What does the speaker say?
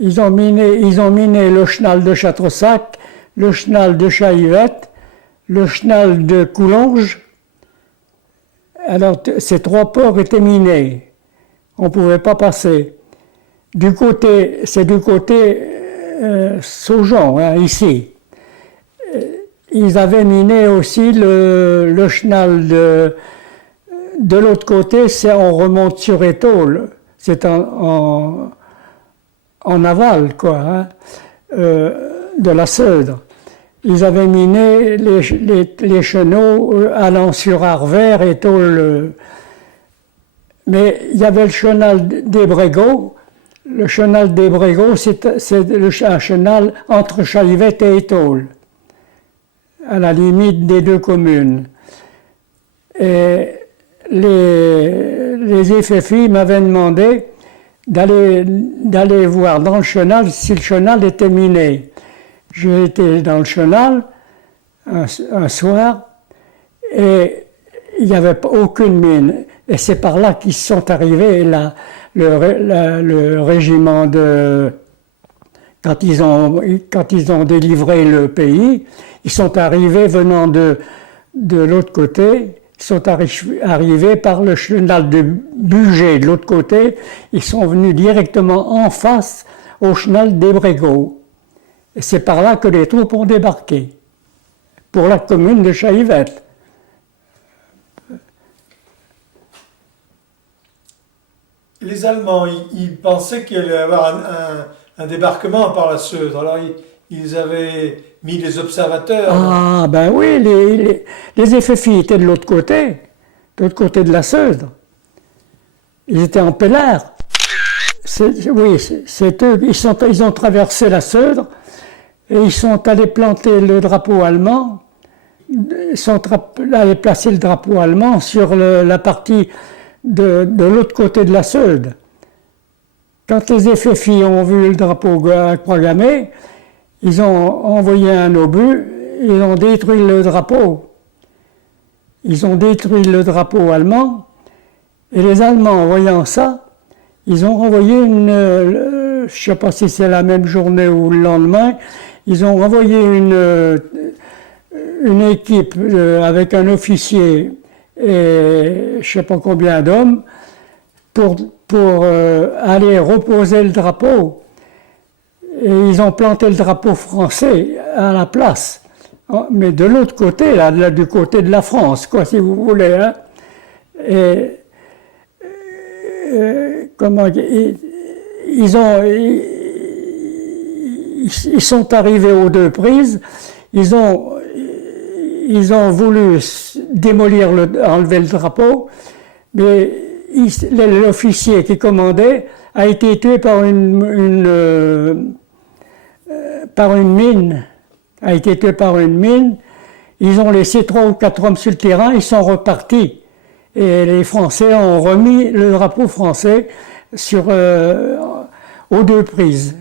Ils ont miné le chenal de Châteausac, le chenal de Chaillevette, le chenal de Coulonges. Alors, ces 3 ports étaient minés. On ne pouvait pas passer. C'est du côté Saujon, hein, ici. Ils avaient miné aussi le chenal de l'autre côté, on remonte sur Étole. C'est en aval, quoi, hein, de la Seudre. Ils avaient miné les chenaux allant sur Arvert, Étole. Mais il y avait le chenal des Brégots. Le chenal des Brégots, c'est un chenal entre Chaillevette et Étole, à la limite des 2 communes. Et les FFI m'avaient demandé d'aller voir dans le chenal si le chenal était miné. J'ai été dans le chenal un soir et il n'y avait aucune mine. Et c'est par là qu'ils sont arrivés, le régiment quand ils ont délivré le pays, ils sont arrivés venant de l'autre côté. Ils sont arrivés par le chenal de Bugey de l'autre côté. Ils sont venus directement en face au chenal des Brégots. Et c'est par là que les troupes ont débarqué, pour la commune de Chaillevette. Les Allemands, ils pensaient qu'il allait y avoir un débarquement par la Seudre. Alors, ils avaient mis les observateurs. Ah, ben oui, les FFI étaient de l'autre côté de la Seudre. Ils étaient en Pellard. Oui, c'est eux. Ils ont traversé la Seudre et ils sont allés planter le drapeau allemand. Ils sont allés placer le drapeau allemand sur la partie de l'autre côté de la Seudre. Quand les FFI ont vu le drapeau à croix gammée, ils ont envoyé un obus, ils ont détruit le drapeau. Ils ont détruit le drapeau allemand, et les Allemands, voyant ça, ils ont envoyé je ne sais pas si c'est la même journée ou le lendemain, ils ont envoyé une équipe avec un officier et je ne sais pas combien d'hommes pour aller reposer le drapeau. Et ils ont planté le drapeau français à la place. Mais de l'autre côté, là, du côté de la France, quoi, si vous voulez. Hein. Et ils sont arrivés aux 2 prises. Ils ont voulu démolir, enlever le drapeau, mais l'officier qui commandait a été tué par une mine. A été tué par une mine. Ils ont laissé 3 ou 4 hommes sur le terrain, ils sont repartis. Et les Français ont remis le drapeau français aux 2 prises.